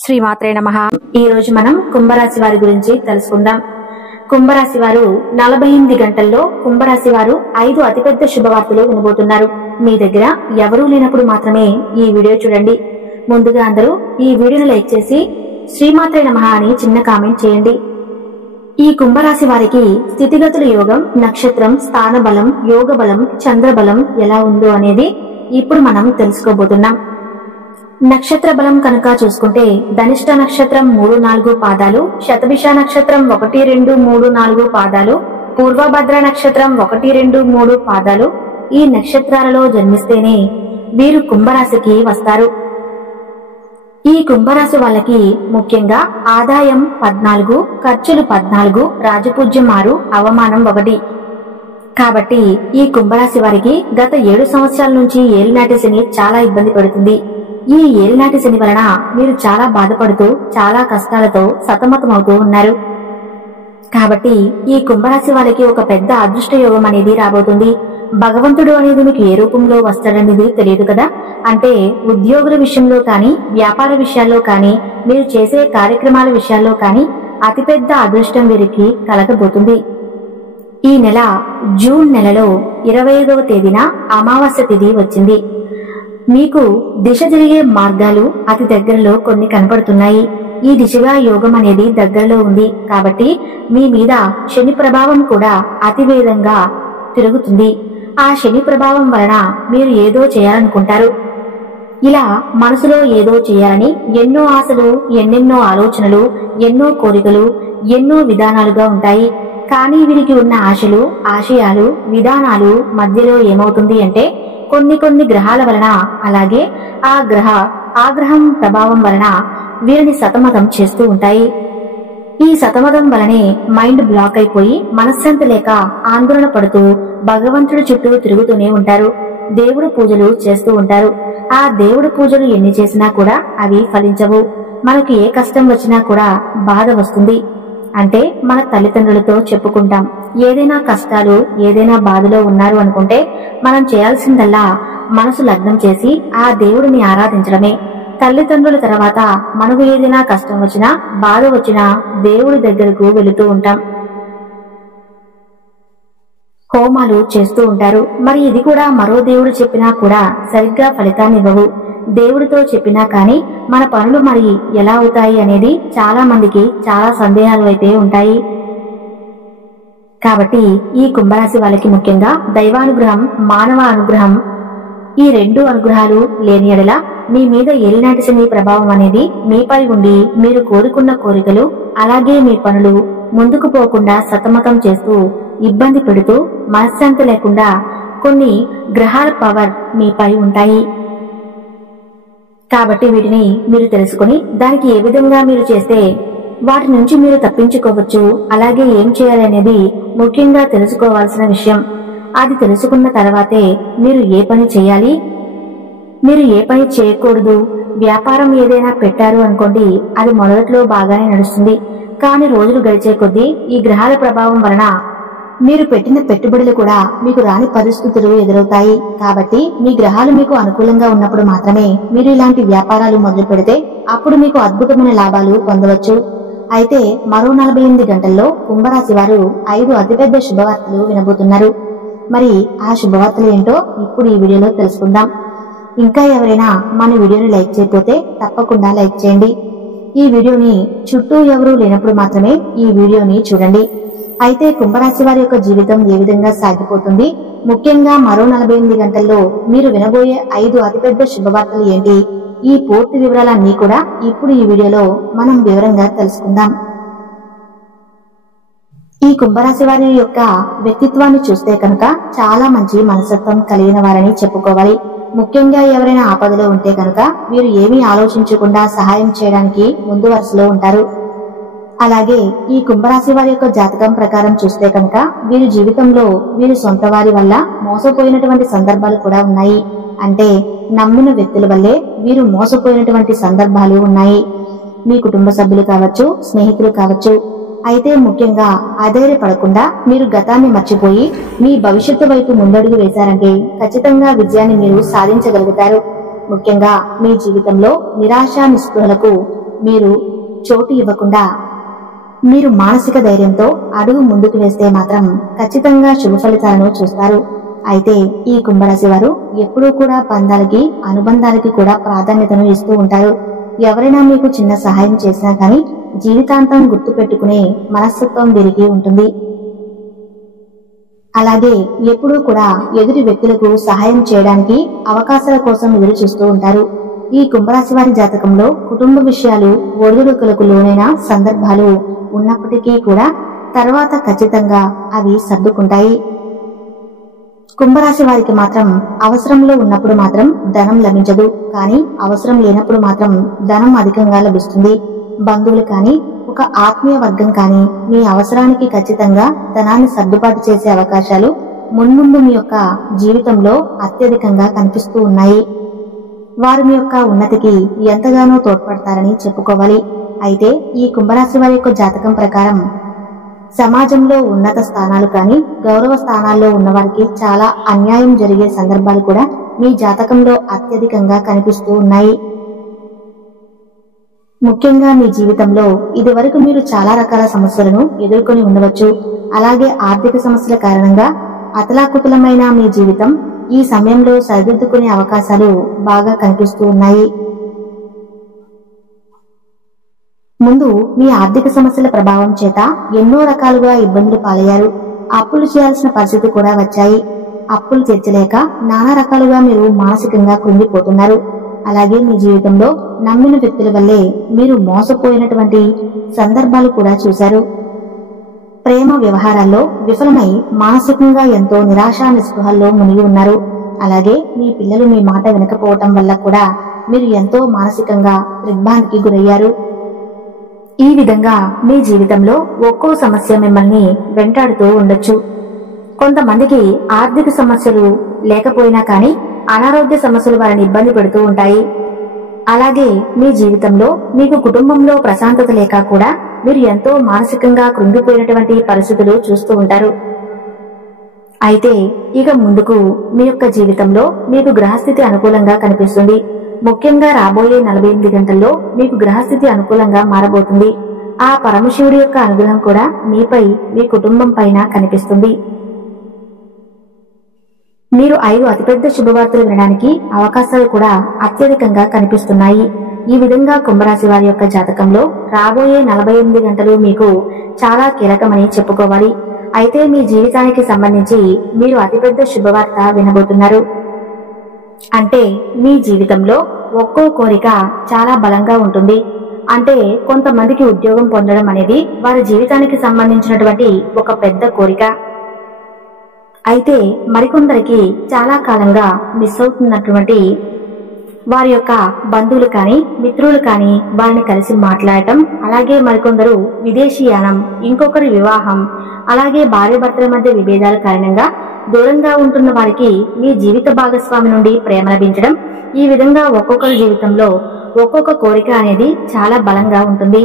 శ్రీమాత్రే నమః. ఈ రోజు మనం కుంభరాశి వారి గురించి తెలుసుకుందాం. కుంభరాశి వారు 48 గంటల్లో కుంభరాశి వారు 5 అతిపెద్ద శుభవార్తలు వినబోతున్నారు. మీ దగ్గర ఎవరూ లేనప్పుడు మాత్రమే ఈ వీడియో చూడండి. ముందుగా అందరూ ఈ వీడియోను లైక్ చేసి శ్రీమాత్రే నమః అని చిన్న కామెంట్ చేయండి. ఈ కుంభరాశి వారికి స్థితిగతుల యోగం, నక్షత్రం, స్థాన బలం, యోగ బలం, చంద్రబలం ఎలా ఉందో అనేది ఇప్పుడు మనం తెలుసుకోబోతున్నాం. నక్షత్ర బలం కనుక చూసుకుంటే ధనిష్ట నక్షత్రం 3-4 పాదాలు, శతభిష నక్షత్రం 1-2-3-4 పాదాలు, పూర్వభద్ర నక్షత్రం 1-2-3 పాదాలు ఈ నక్షత్రాలలో జన్మిస్తేనే వీరు కుంభరాశికి వస్తారు. ఈ కుంభరాశి వాళ్ళకి ముఖ్యంగా ఆదాయం 14, ఖర్చులు 14, రాజపూజ్యం 6, అవమానం 1. కాబట్టి ఈ కుంభరాశి వారికి గత 7 సంవత్సరాల నుంచి ఏలినాటి శని చాలా ఇబ్బంది పెడుతుంది. ఈ ఏలినాటి శని వలన మీరు చాలా బాధపడుతూ చాలా కష్టాలతో సతమతమవుతూ ఉన్నారు. కాబట్టి ఈ కుంభరాశి వారికి ఒక పెద్ద అదృష్ట యోగం అనేది రాబోతుంది. భగవంతుడు అనేది మీకు ఏ రూపంలో వస్తాడనేది తెలియదు కదా. అంటే ఉద్యోగుల విషయంలో కానీ, వ్యాపార విషయాల్లో కానీ, మీరు చేసే కార్యక్రమాల విషయాల్లో కానీ అతిపెద్ద అదృష్టం వీరికి కలగబోతుంది. ఈ నెల జూన్ నెలలో 25వ తేదీన అమావాస్య తిథి వచ్చింది. మీకు దిశ జరిగే మార్గాలు అతి దగ్గరలో కొన్ని కనపడుతున్నాయి. ఈ దిశగా యోగం అనేది దగ్గరలో ఉంది. కాబట్టి మీ మీద శని ప్రభావం కూడా అతివేగంగా తిరుగుతుంది. ఆ శని ప్రభావం వలన మీరు ఏదో చేయాలనుకుంటారు. ఇలా మనసులో ఏదో చేయాలని ఎన్నో ఆశలు, ఎన్నెన్నో ఆలోచనలు, ఎన్నో కోరికలు, ఎన్నో విధానాలుగా ఉంటాయి. కానీ వీరికి ఉన్న ఆశలు, ఆశయాలు, విధానాలు మధ్యలో ఏమవుతుంది అంటే కొన్ని గ్రహాల వలన, అలాగే ఆ గ్రహం ప్రభావం వలన వీరిని సతమతం చేస్తూ ఉంటాయి. ఈ సతమతం వలనే మైండ్ బ్లాక్ అయిపోయి మనశ్శాంతి లేక ఆందోళన పడుతూ భగవంతుడి చుట్టూ తిరుగుతూనే ఉంటారు. దేవుడు పూజలు చేస్తూ ఉంటారు. ఆ దేవుడు పూజలు ఎన్ని చేసినా కూడా అవి ఫలించవు. మనకి ఏ కష్టం వచ్చినా కూడా బాధ వస్తుంది. అంటే మన తల్లిదండ్రులతో చెప్పుకుంటాం. ఏదైనా కష్టాలు, ఏదైనా బాధలో ఉన్నారు అనుకుంటే మనం చేయాల్సిందల్లా మనసు లగ్నం చేసి ఆ దేవుడిని ఆరాధించడమే. తల్లిదండ్రుల తర్వాత మనకు ఏదైనా కష్టం వచ్చినా, బాధ వచ్చినా దేవుడి దగ్గరకు వెళుతూ ఉంటాం. హోమాలు చేస్తూ ఉంటారు. మరి ఇది కూడా మరో దేవుడు చెప్పినా కూడా సరిగ్గా ఫలితాన్ని ఇవ్వవు. దేవుడితో చెప్పినా కానీ మన పనులు మరి ఎలా అవుతాయి అనేది చాలా మందికి చాలా సందేహాలు అయితే ఉంటాయి. కాబట్టి ఈ కుంభరాశి వాళ్ళకి ముఖ్యంగా దైవానుగ్రహం, మానవ అనుగ్రహం ఈ 2 అనుగ్రహాలు లేని ఎడల మీ మీద ఏలినాటి శని ప్రభావం అనేది మీపై ఉండి మీరు కోరుకున్న కోరికలు, అలాగే మీ పనులు ముందుకు పోకుండా సతమతం చేస్తూ ఇబ్బంది పెడుతూ మనశ్శాంతి లేకుండా కొన్ని గ్రహాల పవర్ మీపై ఉంటాయి. కాబట్టి వీటిని మీరు తెలుసుకుని దానికి ఏ విధంగా మీరు చేస్తే వాటి నుంచి మీరు తప్పించుకోవచ్చు, అలాగే ఏం చేయాలనేది ముఖ్యంగా తెలుసుకోవాల్సిన విషయం. అది తెలుసుకున్న తర్వాతే మీరు ఏ పని చేయాలి, మీరు ఏ పని చేయకూడదు. వ్యాపారం ఏదైనా పెట్టారు అనుకోండి, అది మొదట్లో బాగానే నడుస్తుంది. కానీ రోజులు గడిచే కొద్దీ ఈ గ్రహాల ప్రభావం వలన మీరు పెట్టిన పెట్టుబడులు కూడా మీకు రాని పరిస్థితులు ఎదురవుతాయి. కాబట్టి మీ గ్రహాలు మీకు అనుకూలంగా ఉన్నప్పుడు మాత్రమే మీరు ఇలాంటి వ్యాపారాలు మొదలు పెడితే అప్పుడు మీకు అద్భుతమైన లాభాలు పొందవచ్చు. అయితే మరో 48 గంటల్లో కుంభరాశి వారు 5 అతిపెద్ద శుభవార్తలు వినబోతున్నారు. మరి ఆ శుభవార్తలు ఏంటో ఇప్పుడు ఈ వీడియోలో తెలుసుకుందాం. ఇంకా ఎవరైనా మన వీడియోని లైక్ చేయకపోతే తప్పకుండా లైక్ చేయండి. ఈ వీడియోని చుట్టూ ఎవరూ లేనప్పుడు మాత్రమే ఈ వీడియోని చూడండి. అయితే కుంభరాశి వారి యొక్క జీవితం ఏ విధంగా సాగిపోతుంది, ముఖ్యంగా మరో 48 గంటల్లో మీరు వినబోయే 5 అతిపెద్ద శుభవార్తలు ఏంటి, ఈ పూర్తి వివరాలన్నీ కూడా ఇప్పుడు ఈ వీడియోలో మనం వివరంగా తెలుసుకుందాం. ఈ కుంభరాశి వారి యొక్క వ్యక్తిత్వాన్ని చూస్తే కనుక చాలా మంచి మనస్తత్వం కలిగిన వారని చెప్పుకోవాలి. ముఖ్యంగా ఎవరైనా ఆపదలో ఉంటే కనుక వీరు ఏమీ ఆలోచించకుండా సహాయం చేయడానికి ముందు వరుసలో ఉంటారు. అలాగే ఈ కుంభరాశి వారి యొక్క జాతకం ప్రకారం చూస్తే కనుక వీరి జీవితంలో వీరి సొంత వారి వల్ల మోసపోయినటువంటి సందర్భాలు కూడా ఉన్నాయి. అంటే నమ్మిన వ్యక్తుల వల్లే వీరు మోసపోయినటువంటి సందర్భాలు ఉన్నాయి. మీ కుటుంబ సభ్యులు కావచ్చు, స్నేహితులు కావచ్చు. అయితే ముఖ్యంగా అధైర్యపడకుండా మీరు గతాన్ని మర్చిపోయి మీ భవిష్యత్తు వైపు ముందడుగు వేశారంటే ఖచ్చితంగా విజయాన్ని మీరు సాధించగలుగుతారు. ముఖ్యంగా మీ జీవితంలో నిరాశ, నిస్పృహలకు మీరు చోటు ఇవ్వకుండా మీరు మానసిక ధైర్యంతో అడుగు ముందుకు వేస్తే మాత్రం ఖచ్చితంగా శుభ ఫలితాలను చూస్తారు. అయితే ఈ కుంభరాశి వారు ఎప్పుడూ కూడా బంధాలకి అనుబంధాలకి కూడా ప్రాధాన్యతను ఇస్తూ ఉంటారు. ఎవరైనా మీకు చిన్న సహాయం చేసినా కానీ జీవితాంతం గుర్తు పెట్టుకునే మనస్తత్వం వీరికి ఉంటుంది. అలాగే ఎప్పుడూ కూడా ఎదుటి వ్యక్తులకు సహాయం చేయడానికి అవకాశాల కోసం ఎదురు చూస్తూ ఉంటారు. ఈ కుంభరాశి వారి జాతకంలో కుటుంబ విషయాలు ఒడిదుడుకులకు లోనైన సందర్భాలు ఉన్నప్పటికీ కూడా తర్వాత ఖచ్చితంగా అవి సర్దుకుంటాయి. కుంభరాశి వారికి మాత్రం అవసరంలో ఉన్నప్పుడు మాత్రం ధనం లభించదు, కానీ అవసరం లేనప్పుడు మాత్రం ధనం అధికంగా లభిస్తుంది. బంధువులు కానీ ఒక ఆత్మీయ వర్గం కానీ మీ అవసరానికి ఖచ్చితంగా ధనాన్ని సర్దుబాటు చేసే అవకాశాలు మున్ముందు మీ యొక్క జీవితంలో అత్యధికంగా కనిపిస్తూ ఉన్నాయి. వారు మీ యొక్క ఉన్నతికి ఎంతగానో తోడ్పడతారని చెప్పుకోవాలి. అయితే ఈ కుంభరాశి వారి యొక్క జాతకం ప్రకారం సమాజంలో ఉన్నత స్థానాలు కానీ గౌరవ స్థానాల్లో ఉన్నవారికి చాలా అన్యాయం జరిగే సందర్భాలు కూడా మీ జాతకంలో అత్యధికంగా కనిపిస్తూ ఉన్నాయి. ముఖ్యంగా మీ జీవితంలో ఇదివరకు మీరు చాలా రకాల సమస్యలను ఎదుర్కొని ఉండవచ్చు. అలాగే ఆర్థిక సమస్యల కారణంగా అతలాకుతలమైన మీ జీవితం ఈ సమయంలో సరిదిద్దుకునే అవకాశాలు బాగా కనిపిస్తూ ఉన్నాయి. ముందు మీ ఆర్థిక సమస్యల ప్రభావం చేత ఎన్నో రకాలుగా ఇబ్బందులు పాలయ్యారు. అప్పులు చేయాల్సిన పరిస్థితి కూడా వచ్చాయి. అప్పులు తీర్చలేక నానా రకాలుగా మీరు మానసికంగా కృంగిపోతున్నారు. అలాగే మీ జీవితంలో నమ్మిన వ్యక్తుల వల్లే మీరు మోసపోయినటువంటి సందర్భాలు కూడా చూశారు. ప్రేమ వ్యవహారాల్లో విఫలమై మానసికంగా ఎంతో నిరాశా నిస్పృహల్లో మునిగి ఉన్నారు. అలాగే మీ పిల్లలు మీ మాట వినకపోవటం వల్ల కూడా మీరు ఎంతో మానసికంగా దిగ్భ్రాంతికి గురయ్యారు. ఈ విధంగా మీ జీవితంలో ఒక్కో సమస్య మిమ్మల్ని వెంటాడుతూ ఉండొచ్చు. కొంతమందికి ఆర్థిక సమస్యలు లేకపోయినా కానీ అనారోగ్య సమస్యలు వారిని ఇబ్బంది పెడుతూ ఉంటాయి. అలాగే మీ జీవితంలో మీకు కుటుంబంలో ప్రశాంతత లేక కూడా మీరు ఎంతో మానసికంగా కృంగిపోయినటువంటి పరిస్థితులు చూస్తూ ఉంటారు. అయితే ఇక ముందుకు మీ యొక్క జీవితంలో మీకు గ్రహస్థితి అనుకూలంగా కనిపిస్తుంది. ముఖ్యంగా రాబోయే 48 గంటల్లో మీకు గ్రహస్థితి అనుకూలంగా మారబోతుంది. ఆ పరమశివుడి యొక్క అనుగ్రహం కూడా మీపై మీ కుటుంబం పైన కనిపిస్తుంది. మీరు 5 అతిపెద్ద శుభవార్తలు వినడానికి అవకాశాలు కూడా అత్యధికంగా కనిపిస్తున్నాయి. ఈ విధంగా కుంభరాశి వారి యొక్క జాతకంలో రాబోయే 48 గంటలు మీకు చాలా కీలకమని చెప్పుకోవాలి. అయితే మీ జీవితానికి సంబంధించి మీరు అతిపెద్ద శుభవార్త వినబోతున్నారు. అంటే మీ జీవితంలో ఒక్కో కోరిక చాలా బలంగా ఉంటుంది. అంటే కొంతమందికి ఉద్యోగం పొందడం అనేది వారి జీవితానికి సంబంధించినటువంటి ఒక పెద్ద కోరిక. అయితే మరికొందరికి చాలా కాలంగా మిస్ అవుతున్నటువంటి వారి యొక్క బంధువులు కానీ మిత్రులు కానీ వారిని కలిసి మాట్లాడటం, అలాగే మరికొందరు విదేశీయానం, ఇంకొకరి వివాహం, అలాగే భార్యాభర్తల మధ్య విభేదాల కారణంగా దూరంగా ఉంటున్న వారికి మీ జీవిత భాగస్వామి నుండి ప్రేమ లభించడం, ఈ విధంగా ఒక్కొక్కరి జీవితంలో ఒక్కొక్క కోరిక అనేది చాలా బలంగా ఉంటుంది.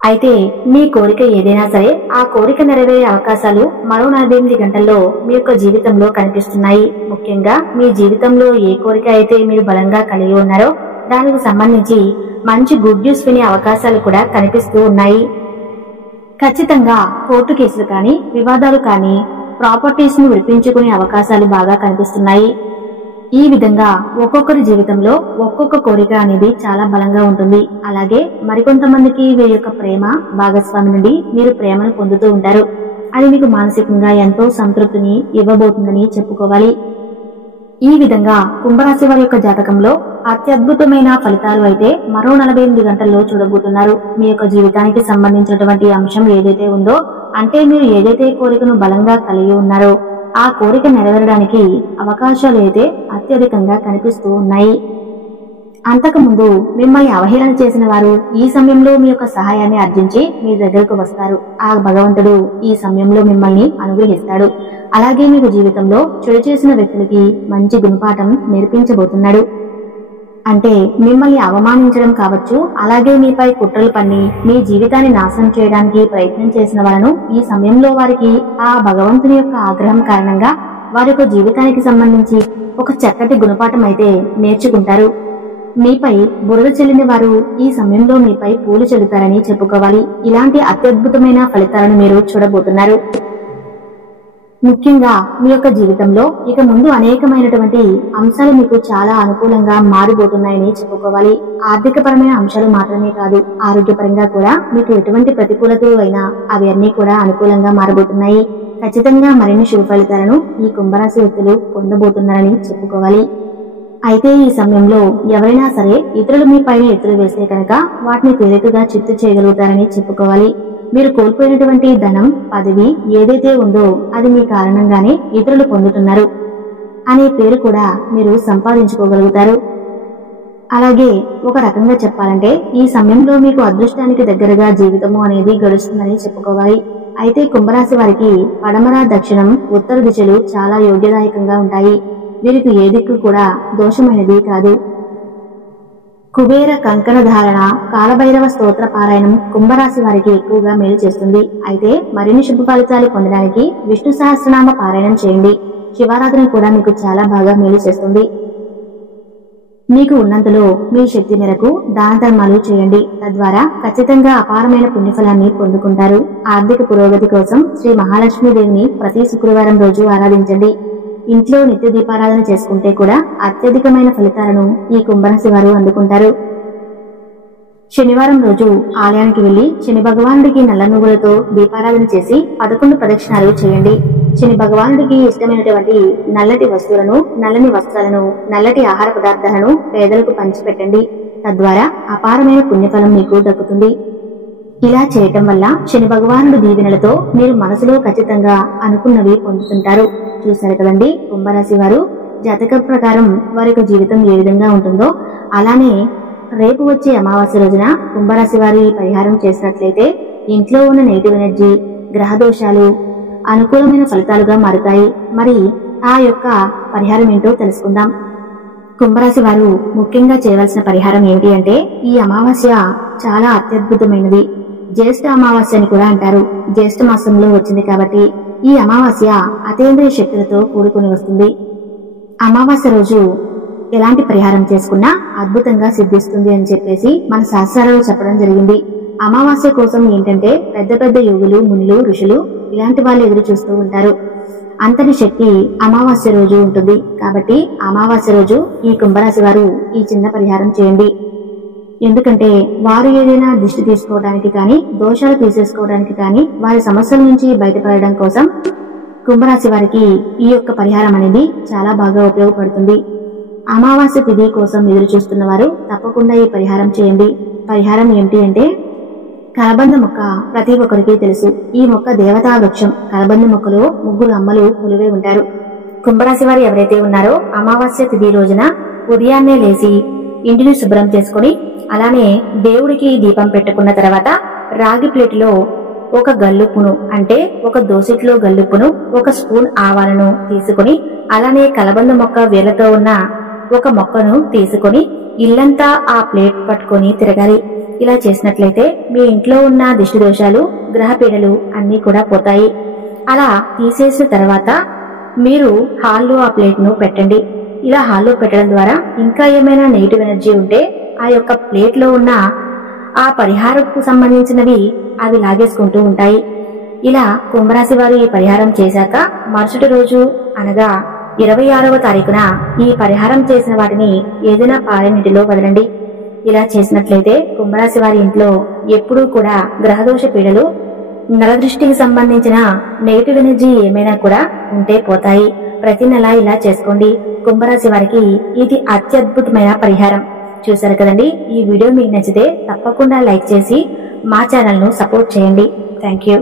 అయితే మీ కోరిక ఏదైనా సరే ఆ కోరిక నెరవేరే అవకాశాలు మరో 48 గంటల్లో మీ యొక్క జీవితంలో కనిపిస్తున్నాయి. ముఖ్యంగా మీ జీవితంలో ఏ కోరిక అయితే మీరు బలంగా కలిగి ఉన్నారో దానికి సంబంధించి మంచి గుడ్ న్యూస్ వినే అవకాశాలు కూడా కనిపిస్తూ ఉన్నాయి. ఖచ్చితంగా కోర్టు కేసులు కానీ వివాదాలు కానీ ప్రాపర్టీస్ ను విడిపించుకునే అవకాశాలు బాగా కనిపిస్తున్నాయి. ఈ విధంగా ఒక్కొక్కరి జీవితంలో ఒక్కొక్క కోరిక అనేది చాలా బలంగా ఉంటుంది. అలాగే మరికొంతమందికి వీరి యొక్క ప్రేమ భాగస్వామి నుండి మీరు ప్రేమను పొందుతూ ఉంటారు. అది మీకు మానసికంగా ఎంతో సంతృప్తిని ఇవ్వబోతుందని చెప్పుకోవాలి. ఈ విధంగా కుంభరాశి వారి యొక్క జాతకంలో అత్యద్భుతమైన ఫలితాలు అయితే మరో 48 గంటల్లో చూడబోతున్నారు. మీ యొక్క జీవితానికి సంబంధించినటువంటి అంశం ఏదైతే ఉందో, అంటే మీరు ఏదైతే కోరికను బలంగా కలిగి ఉన్నారో ఆ కోరిక నెరవేరడానికి అవకాశాలు అయితే అత్యధికంగా కనిపిస్తూ ఉన్నాయి. అంతకుముందు మిమ్మల్ని అవహేళన చేసిన వారు ఈ సమయంలో మీ యొక్క సహాయాన్ని అర్జించి మీ దగ్గరకు వస్తారు. ఆ భగవంతుడు ఈ సమయంలో మిమ్మల్ని అనుగ్రహిస్తాడు. అలాగే మీకు జీవితంలో చెడు చేసిన వ్యక్తులకి మంచి గుణపాఠం నేర్పించబోతున్నాడు. అంటే మిమ్మల్ని అవమానించడం కావచ్చు, అలాగే మీపై కుట్రలు పన్ని మీ జీవితాన్ని నాశనం చేయడానికి ప్రయత్నం చేసిన వాళ్ళను ఈ సమయంలో వారికి ఆ భగవంతుని యొక్క ఆగ్రహం కారణంగా వారి యొక్క జీవితానికి సంబంధించి ఒక చక్కటి గుణపాఠం అయితే నేర్చుకుంటారు. మీపై బురద చెల్లిన వారు ఈ సమయంలో మీపై పూలు చల్లుతారని చెప్పుకోవాలి. ఇలాంటి అత్యద్భుతమైన ఫలితాలను మీరు చూడబోతున్నారు. ముఖ్యంగా మీ యొక్క జీవితంలో ఇక ముందు అనేకమైనటువంటి అంశాలు మీకు చాలా అనుకూలంగా మారిపోతున్నాయని చెప్పుకోవాలి. ఆర్థికపరమైన అంశాలు మాత్రమే కాదు, ఆరోగ్యపరంగా కూడా మీకు ఎటువంటి ప్రతికూలతలు అయినా అవి అన్ని కూడా అనుకూలంగా మారబోతున్నాయి. ఖచ్చితంగా మరిన్ని శుభ ఫలితాలను ఈ కుంభరాశి వ్యక్తులు పొందబోతున్నారని చెప్పుకోవాలి. అయితే ఈ సమయంలో ఎవరైనా సరే ఇతరులు మీ పైన ఎత్తులు వేస్తే కనుక వాటిని తేలికగా చిత్తు చేయగలుగుతారని చెప్పుకోవాలి. మీరు కోల్పోయినటువంటి ధనం, పదవి ఏదైతే ఉందో అది మీ కారణంగానే ఇతరులు పొందుతున్నారు అనే పేరు కూడా మీరు సంపాదించుకోగలుగుతారు. అలాగే ఒక రకంగా చెప్పాలంటే ఈ సమయంలో మీకు అదృష్టానికి దగ్గరగా జీవితము అనేది గడుస్తుందని చెప్పుకోవాలి. అయితే కుంభరాశి వారికి పడమర, దక్షిణం, ఉత్తర దిశలు చాలా యోగ్యదాయకంగా ఉంటాయి. వీరికి ఏ దిక్కు కూడా దోషమైనది కాదు. కుబేర కంకణ ధారణ, కాలభైరవ స్తోత్ర పారాయణం కుంభరాశి వారికి ఎక్కువగా మేలు చేస్తుంది. అయితే మరిన్ని శుభ ఫలితాలు పొందడానికి విష్ణు సహస్రనామ పారాయణం చేయండి. శివారాధన కూడా మీకు చాలా బాగా మేలు చేస్తుంది. మీకు ఉన్నంతలో మీ శక్తి మేరకు దాన ధర్మాలు చేయండి. తద్వారా ఖచ్చితంగా అపారమైన పుణ్యఫలాన్ని పొందుకుంటారు. ఆర్థిక పురోగతి కోసం శ్రీ మహాలక్ష్మీదేవిని ప్రతి శుక్రవారం రోజు ఆరాధించండి. ఇంట్లో నిత్య దీపారాధన చేసుకుంటే కూడా అత్యధికమైన ఫలితాలను ఈ కుంభరాశి వారు అందుకుంటారు. శనివారం రోజు ఆలయానికి వెళ్లి శని భగవానుడికి నల్ల నువ్వులతో దీపారాధన చేసి 11 ప్రదక్షిణాలు చేయండి. శని భగవానుడికి ఇష్టమైనటువంటి నల్లటి వస్తువులను, నల్లని వస్త్రాలను, నల్లటి ఆహార పదార్థాలను పేదలకు పంచిపెట్టండి. తద్వారా అపారమైన పుణ్యఫలం మీకు దక్కుతుంది. ఇలా చేయటం వల్ల శని భగవానుడి దీవెనలతో మీరు మనసులో ఖచ్చితంగా అనుకున్నవి పొందుతుంటారు. చూశారు కదండి, కుంభరాశి వారు జాతకం ప్రకారం వారి యొక్క జీవితం ఏ విధంగా ఉంటుందో అలానే రేపు వచ్చే అమావాస్య రోజున కుంభరాశి వారి పరిహారం చేసినట్లయితే ఇంట్లో ఉన్న నెగిటివ్ ఎనర్జీ, గ్రహ దోషాలు అనుకూలమైన ఫలితాలుగా మారుతాయి. మరి ఆ యొక్క పరిహారం ఏంటో తెలుసుకుందాం. కుంభరాశి వారు ముఖ్యంగా చేయవలసిన పరిహారం ఏంటి అంటే, ఈ అమావాస్య చాలా అత్యద్భుతమైనది. జ్యేష్ఠ అమావాస్య అని కూడా అంటారు. జ్యేష్ఠ మాసంలో వచ్చింది కాబట్టి ఈ అమావాస్య అతీంద్రియ శక్తులతో కూడుకుని వస్తుంది. అమావాస్య రోజు ఎలాంటి పరిహారం చేసుకున్నా అద్భుతంగా సిద్ధిస్తుంది అని చెప్పేసి మన శాస్త్రాలలో చెప్పడం జరిగింది. అమావాస్య కోసం ఏంటంటే పెద్ద పెద్ద యోగులు, మునులు, ఋషులు ఇలాంటి వాళ్ళు ఎదురు చూస్తూ ఉంటారు. అంతటి శక్తి అమావాస్య రోజు ఉంటుంది. కాబట్టి అమావాస్య రోజు ఈ కుంభరాశి వారు ఈ చిన్న పరిహారం చేయండి. ఎందుకంటే వారు ఏదైనా దిష్టి తీసుకోవడానికి కానీ, దోషాలు తీసేసుకోవడానికి కానీ, వారి సమస్యల నుంచి బయటపడడం కోసం కుంభరాశి వారికి ఈ యొక్క పరిహారం అనేది చాలా బాగా ఉపయోగపడుతుంది. అమావాస్య తిథి కోసం ఎదురు చూస్తున్న వారు తప్పకుండా ఈ పరిహారం చేయండి. పరిహారం ఏమిటి అంటే, కలబంద మొక్క ప్రతి ఒక్కరికి తెలుసు. ఈ మొక్క దేవతా వృక్షం. కలబంద మొక్కలో 3 అమ్మలు కొలువై ఉంటారు. కుంభరాశి వారు ఎవరైతే ఉన్నారో అమావాస్య తిథి రోజున ఉదయాన్నే లేచి ఇంటిని శుభ్రం చేసుకుని, అలానే దేవుడికి దీపం పెట్టుకున్న తర్వాత రాగి ప్లేటులో ఒక గల్లుప్పును అంటే ఒక దోసెట్లో గల్లుప్పును, 1 స్పూన్ ఆవాలను తీసుకుని, అలానే కలబంద మొక్క వేర్లతో ఉన్న ఒక మొక్కను తీసుకుని ఇల్లంతా ఆ ప్లేట్ పట్టుకొని తిరగాలి. ఇలా చేసినట్లయితే మీ ఇంట్లో ఉన్న దిష్టి దోషాలు, గ్రహ పీడలు అన్ని కూడా పోతాయి. అలా తీసేసిన తర్వాత మీరు హాల్లో ఆ ప్లేట్ ను పెట్టండి. ఇలా హాల్లో పెట్టడం ద్వారా ఇంకా ఏమైనా నెగిటివ్ ఎనర్జీ ఉంటే ఆ యొక్క ప్లేట్ లో ఉన్న ఆ పరిహారంకు సంబంధించినవి అవి లాగేసుకుంటూ ఉంటాయి. ఇలా కుంభరాశి వారు ఈ పరిహారం చేశాక మరుసటి రోజు అనగా 26వ తారీఖున ఈ పరిహారం చేసిన వాటిని ఏదైనా పారే నీటిలో వదలండి. ఇలా చేసినట్లయితే కుంభరాశి వారి ఇంట్లో ఎప్పుడూ కూడా గ్రహదోష పీడలు, నరదృష్టికి సంబంధించిన నెగిటివ్ ఎనర్జీ ఏమైనా కూడా ఉంటే పోతాయి. ప్రతి నెల ఇలా చేసుకోండి. కుంభరాశి వారికి ఇది అత్యద్భుతమైన పరిహారం. చూశారు కదండి, ఈ వీడియో మీకు నచ్చితే తప్పకుండా లైక్ చేసి మా ఛానల్ ను సపోర్ట్ చేయండి. Thank you.